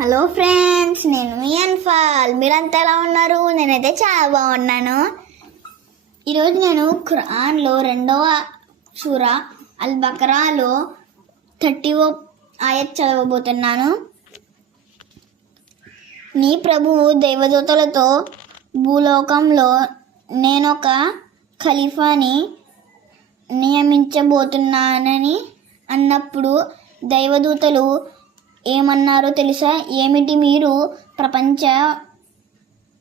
Hello friends, నేను మీ అన్ఫాల్. మీరంతా ఎలా ఉన్నారు? నేనైతే చాలా బాగున్నాను. ఈరోజు నేను ఖురాన్లో 2వ సూరా అల్ బకరాలో 30వ ఆయత్ చదవబోతున్నాను. నీ ప్రభువు దైవదూతలతో భూలోకంలో నేనొక ఖలీఫాని నియమించబోతున్నానని అన్నప్పుడు దైవదూతలు ఏమన్నారో తెలుసా? ఏమిటి? మీరు ప్రపంచ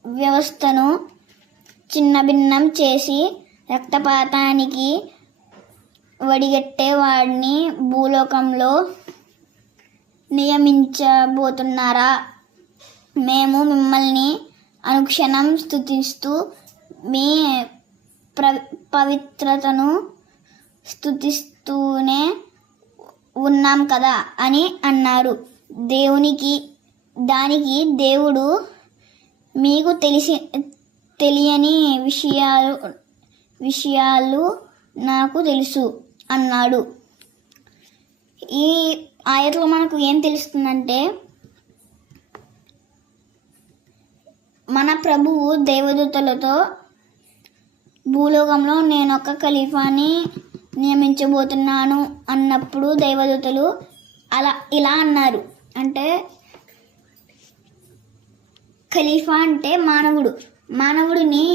వ్యవస్థను చిన్నభిన్నం చేసి రక్తపాతానికి వడిగట్టే వాడిని భూలోకంలో నియమించబోతున్నారా? మేము మిమ్మల్ని అనుక్షణం స్తుతిస్తూ మీ పవిత్రతను స్తుతిస్తూనే ఉన్నాం కదా అని అన్నారు. దానికి దేవుడు, మీకు తెలియని విషయాలు నాకు తెలుసు అన్నాడు. ఈ ఆయతలో మనకు ఏం తెలుస్తుందంటే, మన ప్రభువు దేవదూతలతో భూలోకంలో నేను ఒక ఖలీఫాని నియమించబోతున్నాను అన్నప్పుడు దైవదూతలు ఇలా అన్నారు. అంటే ఖలీఫా అంటే మానవుడిని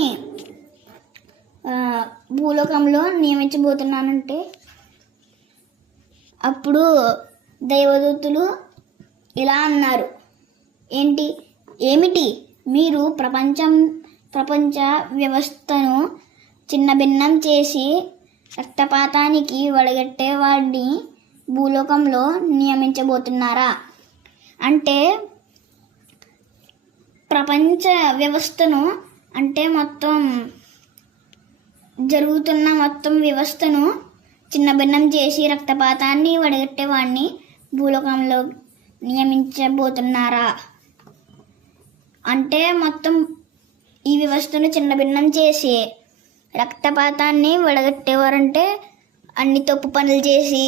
భూలోకంలో నియమించబోతున్నానంటే అప్పుడు దైవదూతలు ఇలా అన్నారు. ఏమిటి? మీరు ప్రపంచ వ్యవస్థను చిన్నభిన్నం చేసి రక్తపాతానికి వడగట్టే వాడిని భూలోకంలో నియమించబోతున్నారా? అంటే ప్రపంచ వ్యవస్థను, అంటే మొత్తం జరుగుతున్న మొత్తం వ్యవస్థను చిన్నభిన్నం చేసి రక్తపాతాన్ని వడగట్టే వాడిని భూలోకంలో నియమించబోతున్నారా? అంటే మొత్తం ఈ వ్యవస్థను చిన్నభిన్నం చేసి రక్తపాతాన్ని వడగట్టేవారంటే అన్ని తప్పు పనులు చేసి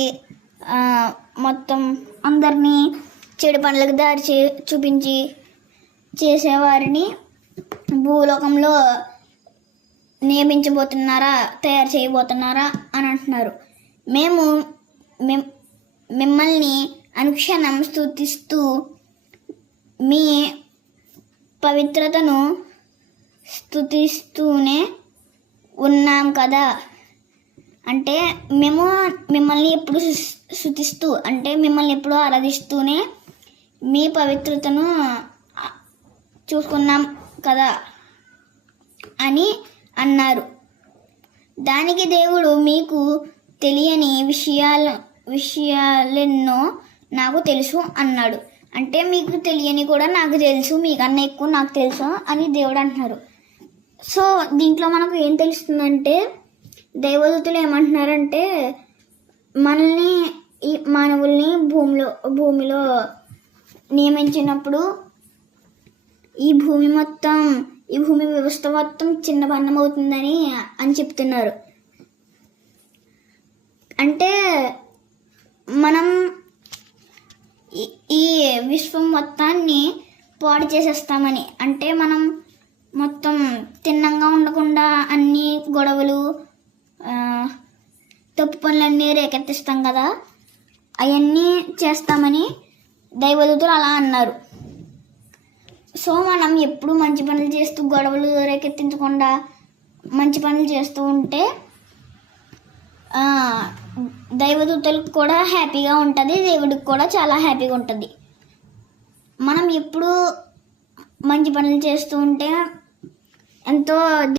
మొత్తం అందరినీ చెడు పనులకు దారి చూపించి చేసేవారిని భూలోకంలో నియమించబోతున్నారా, తయారు చేయబోతున్నారా అని అంటున్నారు. మేము మిమ్మల్ని అనుక్షణం స్తుతిస్తూ మీ పవిత్రతను స్తుతిస్తూనే ఉన్నాం కదా. అంటే మేము మిమ్మల్ని ఎప్పుడు స్తుతిస్తూ, అంటే మిమ్మల్ని ఎప్పుడు ఆరాధిస్తూనే మీ పవిత్రతను చూసుకున్నాం కదా అని అన్నారు. దానికి దేవుడు, మీకు తెలియని విషయాలెన్నో నాకు తెలుసు అన్నాడు. అంటే మీకు తెలియని కూడా నాకు తెలుసు, మీకన్నా ఎక్కువ నాకు తెలుసు అని దేవుడు అంటున్నారు. సో దీంట్లో మనకు ఏం తెలుస్తుందంటే, దైవదూతలు ఏమంటున్నారంటే, మనల్ని ఈ మానవుల్ని భూమిలో నియమించినప్పుడు ఈ భూమి వ్యవస్థ మొత్తం చిన్నభిన్నం అవుతుందని అని చెప్తున్నారు. అంటే మనం ఈ విశ్వం మొత్తాన్ని పాడు చేసేస్తామని, అంటే మనం మొత్తం తిన్నంగా ఉండకుండా అన్ని గొడవలు, తప్పు పనులన్నీ రేకెత్తిస్తాం కదా, అవన్నీ చేస్తామని దైవదూతలు అలా అన్నారు. సో మనం ఎప్పుడు మంచి పనులు చేస్తూ గొడవలు రేకెత్తించకుండా మంచి పనులు చేస్తూ ఉంటే దైవదూతలకు కూడా హ్యాపీగా ఉంటుంది, దేవుడికి కూడా చాలా హ్యాపీగా ఉంటుంది. మనం ఎప్పుడు మంచి పనులు చేస్తూ ఉంటే ఎంతో